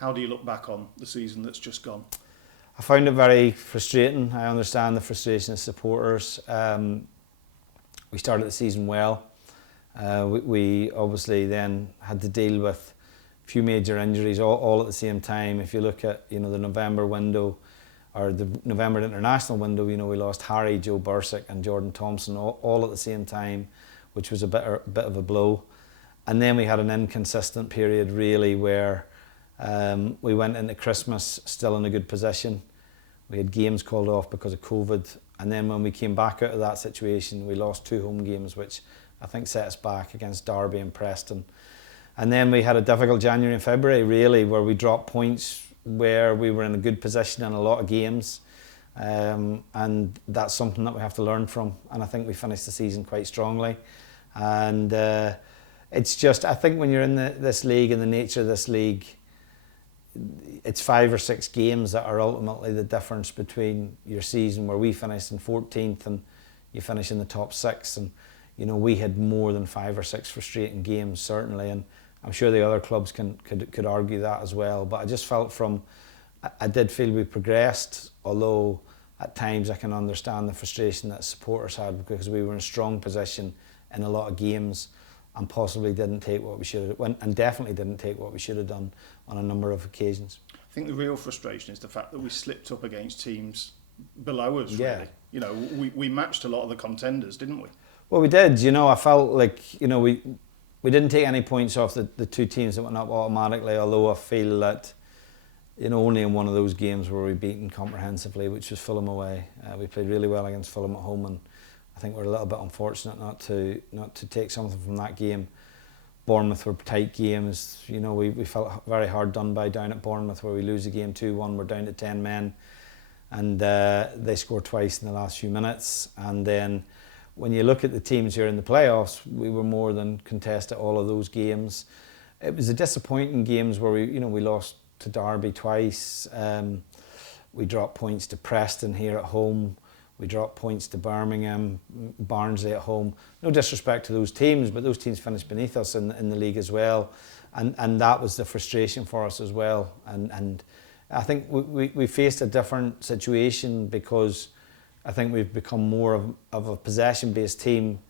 How do you look back on the season that's just gone? I found it very frustrating. I understand the frustration of supporters. We started the season well. We obviously then had to deal with a few major injuries all at the same time. If you look at the November window, or the November international window, we lost Harry, Joe Bursick and Jordan Thompson all at the same time, which was a bit of a blow. And then we had an inconsistent period really where we went into Christmas still in a good position. We had games called off because of COVID, and then when we came back out of that situation, we lost 2 home games, which I think set us back against Derby and Preston. And then we had a difficult January and February really, where we dropped points where we were in a good position in a lot of games, and that's something that we have to learn from. And I think we finished the season quite strongly. And it's just, I think when you're in this league and the nature of this league, it's 5 or 6 games that are ultimately the difference between your season, where we finished in 14th and you finish in the top 6. And we had more than 5 or 6 frustrating games certainly, and I'm sure the other clubs could argue that as well. But I just felt I did feel we progressed, although at times I can understand the frustration that supporters had, because we were in a strong position in a lot of games and possibly didn't take what we should have, and definitely didn't take what we should have done on a number of occasions. I think the real frustration is the fact that we slipped up against teams below us, really. Yeah. We matched a lot of the contenders, didn't we? Well, we did. I felt like, we didn't take any points off the 2 teams that went up automatically, although I feel that only in one of those games were we beaten comprehensively, which was Fulham away. We played really well against Fulham at home, and I think we're a little bit unfortunate not to take something from that game. Bournemouth were tight games. We felt very hard done by down at Bournemouth, where we lose the game 2-1. We're down to 10 men, and they scored twice in the last few minutes. And then when you look at the teams here in the playoffs, we were more than contested all of those games. It was a disappointing games where we lost to Derby twice. We dropped points to Preston here at home. We dropped points to Birmingham, Barnsley at home. No disrespect to those teams, but those teams finished beneath us in the league as well. And that was the frustration for us as well. And I think we faced a different situation, because I think we've become more of a possession-based team,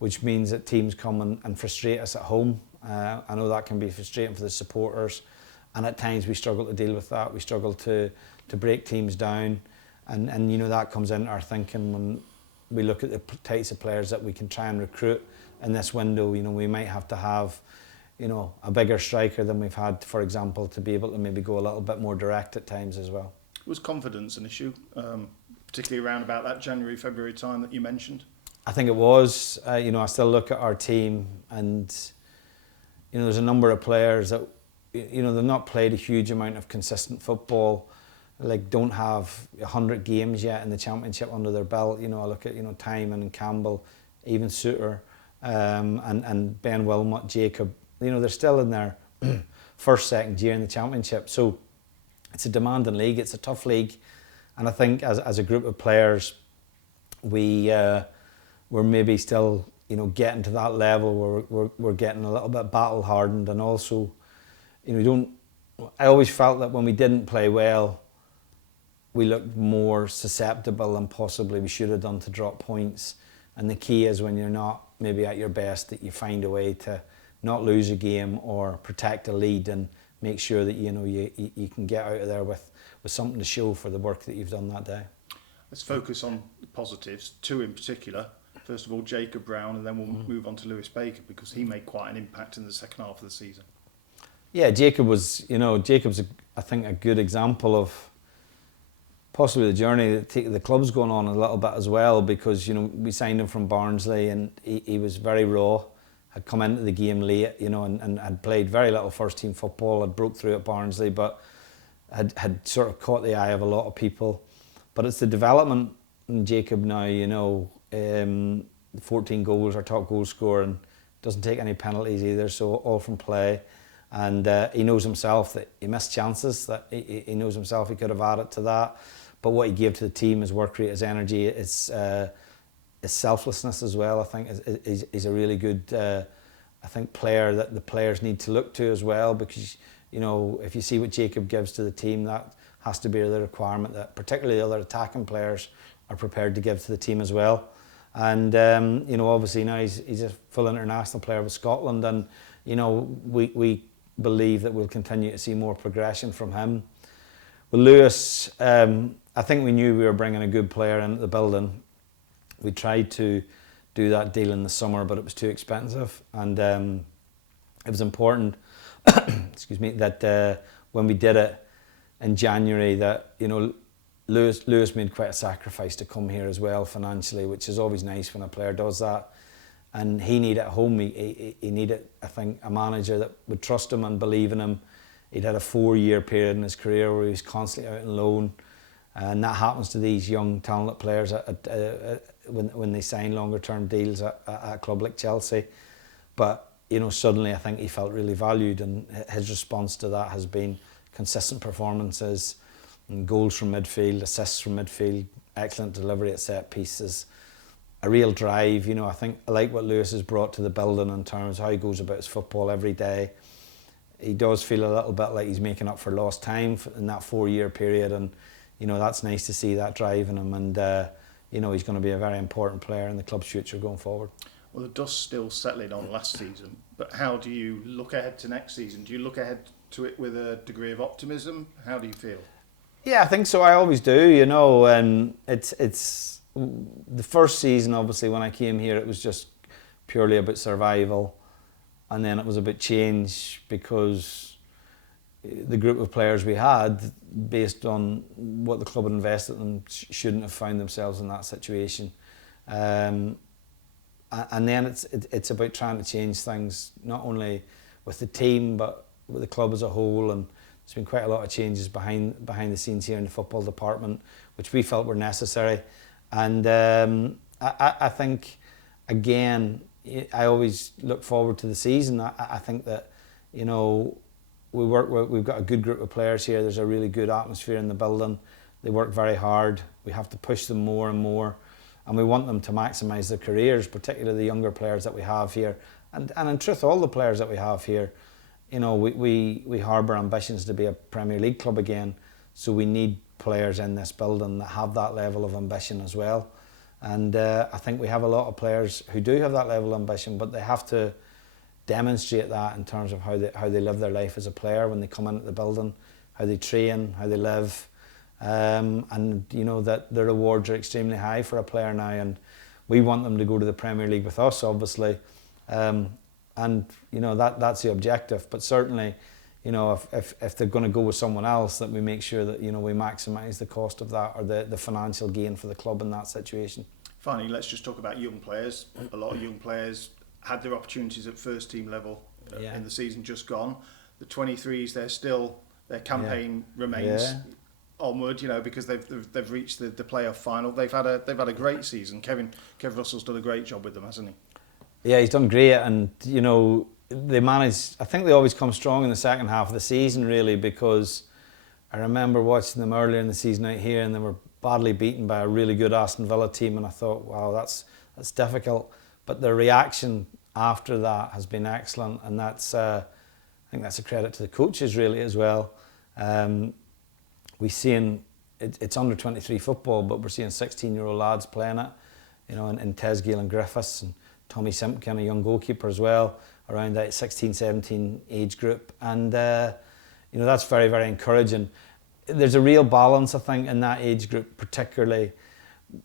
which means that teams come and frustrate us at home. I know that can be frustrating for the supporters, and at times we struggle to deal with that. We struggle to break teams down, and that comes into our thinking when we look at the types of players that we can try and recruit in this window. We might have to have a bigger striker than we've had, for example, to be able to maybe go a little bit more direct at times as well. Was confidence an issue, particularly around about that January, February time that you mentioned? I think it was. I still look at our team, and there's a number of players that they've not played a huge amount of consistent football, like don't have 100 games yet in the Championship under their belt. I look at Timon and Campbell, even Suter, and Ben Wilmot, Jacob. They're still in their first, second year in the Championship. So it's a demanding league. It's a tough league. And I think as a group of players, we're maybe still, getting to that level where we're getting a little bit battle hardened, and also, I always felt that when we didn't play well, we looked more susceptible than possibly we should have done to drop points. And the key is, when you're not maybe at your best, that you find a way to not lose a game or protect a lead, and make sure that you can get out of there with something to show for the work that you've done that day. Let's focus on the positives, 2 in particular. First of all, Jacob Brown, and then we'll move on to Lewis Baker, because he made quite an impact in the second half of the season. Yeah, Jacob's I think a good example of possibly the journey that the club's going on a little bit as well, because we signed him from Barnsley, and he was very raw, had come into the game late, and had played very little first team football, had broke through at Barnsley, but had sort of caught the eye of a lot of people. But it's the development in Jacob now, 14 goals, our top goal scorer, and doesn't take any penalties either, so all from play. And he knows himself that he missed chances, that he knows himself he could have added to that. But what he gave to the team, his work rate, his energy, his selflessness as well, I think is a really good player that the players need to look to as well, because you know, if you see what Jacob gives to the team, that has to be the requirement that particularly the other attacking players are prepared to give to the team as well. And you know, obviously now he's a full international player with Scotland, and you know, we believe that we'll continue to see more progression from him. With Lewis, I think we knew we were bringing a good player into the building. We tried to do that deal in the summer, but it was too expensive, and it was important excuse me, that when we did it in January, that, you know, Lewis made quite a sacrifice to come here as well financially, which is always nice when a player does that. And he needed at home, he needed, I think, a manager that would trust him and believe in him. He'd had a 4-year period in his career where he was constantly out on loan, and that happens to these young talented players when they sign longer term deals at a club like Chelsea. But you know, suddenly I think he felt really valued, and his response to that has been consistent performances, and goals from midfield, assists from midfield, excellent delivery at set pieces, a real drive. You know, I like what Lewis has brought to the building in terms of how he goes about his football every day. He does feel a little bit like he's making up for lost time in that 4-year period, and you know, that's nice to see that drive in him, and you know, he's going to be a very important player in the club's future going forward. Well, the dust's still settling on last season, but how do you look ahead to next season? Do you look ahead to it with a degree of optimism? How do you feel? Yeah, I think so. I always do, you know, and it's the first season, obviously, when I came here, it was just purely about survival, and then it was about change because the group of players we had, based on what the club had invested in, shouldn't have found themselves in that situation. And then it's about trying to change things, not only with the team but with the club as a whole. And there's been quite a lot of changes behind the scenes here in the football department, which we felt were necessary. And I think, again, I always look forward to the season. I think that, you know, we've got a good group of players here. There's a really good atmosphere in the building. They work very hard. We have to push them more and more, and we want them to maximise their careers, particularly the younger players that we have here. And in truth, all the players that we have here, you know, we harbour ambitions to be a Premier League club again, so we need players in this building that have that level of ambition as well. And I think we have a lot of players who do have that level of ambition, but they have to demonstrate that in terms of how they live their life as a player when they come into the building, how they train, how they live. And you know that the rewards are extremely high for a player now, and we want them to go to the Premier League with us, obviously, and you know that's the objective. But certainly, you know, if they're going to go with someone else, that we make sure that, you know, we maximise the cost of that, or the financial gain for the club in that situation. Finally, let's just talk about young players. A lot of young players had their opportunities at first team level in the season just gone. The 23s, their campaign remains onward, you know, because they've reached the playoff final. They've had a great season. Kev Russell's done a great job with them, hasn't he? Yeah, he's done great, and you know, they managed. I think they always come strong in the second half of the season, really, because I remember watching them earlier in the season out here, and they were badly beaten by a really good Aston Villa team, and I thought, wow, that's difficult. But their reaction after that has been excellent, and that's I think that's a credit to the coaches really as well. We're seeing it's under 23 football, but we're seeing 16-year-old lads playing it, you know, in Tesgale and Griffiths, and Tommy Simpkin, a young goalkeeper as well, around that 16-17 age group, and you know, that's very, very encouraging. There's a real balance, I think, in that age group, particularly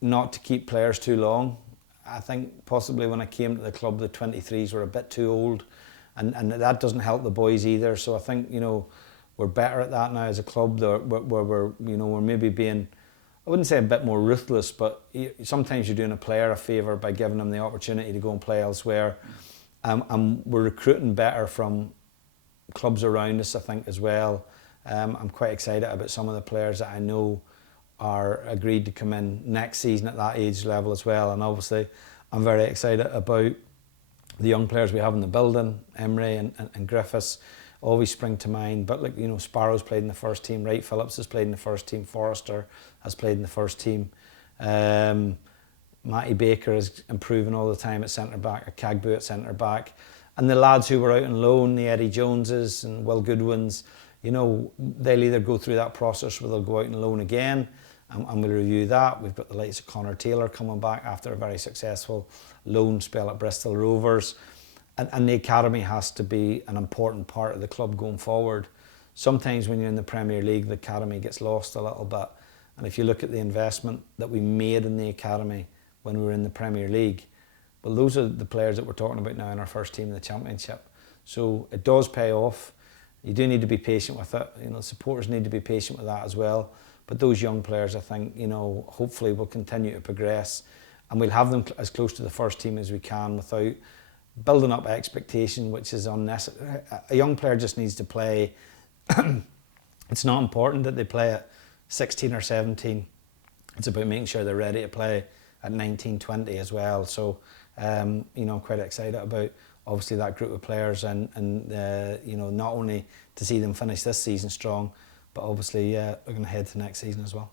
not to keep players too long. I think possibly when I came to the club, the 23s were a bit too old, and that doesn't help the boys either. So I think, you know, we're better at that now as a club, where we're maybe being, I wouldn't say a bit more ruthless, but sometimes you're doing a player a favour by giving them the opportunity to go and play elsewhere. And we're recruiting better from clubs around us, I think, as well. I'm quite excited about some of the players that I know are agreed to come in next season at that age level as well. And obviously, I'm very excited about the young players we have in the building. Emery and Griffiths always spring to mind. But, like, you know, Sparrow's played in the first team. Wright Phillips has played in the first team. Forrester has played in the first team. Matty Baker is improving all the time at centre back. Kagbu at centre back. And the lads who were out on loan, the Eddie Joneses and Will Goodwins, you know, they'll either go through that process where they'll go out on loan again, and we'll review that. We've got the likes of Connor Taylor coming back after a very successful loan spell at Bristol Rovers. And the academy has to be an important part of the club going forward. Sometimes when you're in the Premier League, the academy gets lost a little bit. And if you look at the investment that we made in the academy when we were in the Premier League, well, those are the players that we're talking about now in our first team in the Championship. So it does pay off. You do need to be patient with it. You know, supporters need to be patient with that as well. But those young players, I think, you know, hopefully will continue to progress, and we'll have them as close to the first team as we can without building up expectation, which is unnecessary. A young player just needs to play. It's not important that they play at 16 or 17. It's about making sure they're ready to play at 19, 20 as well. So, you know, I'm quite excited about obviously that group of players, and you know, not only to see them finish this season strong, but obviously looking ahead to next season as well.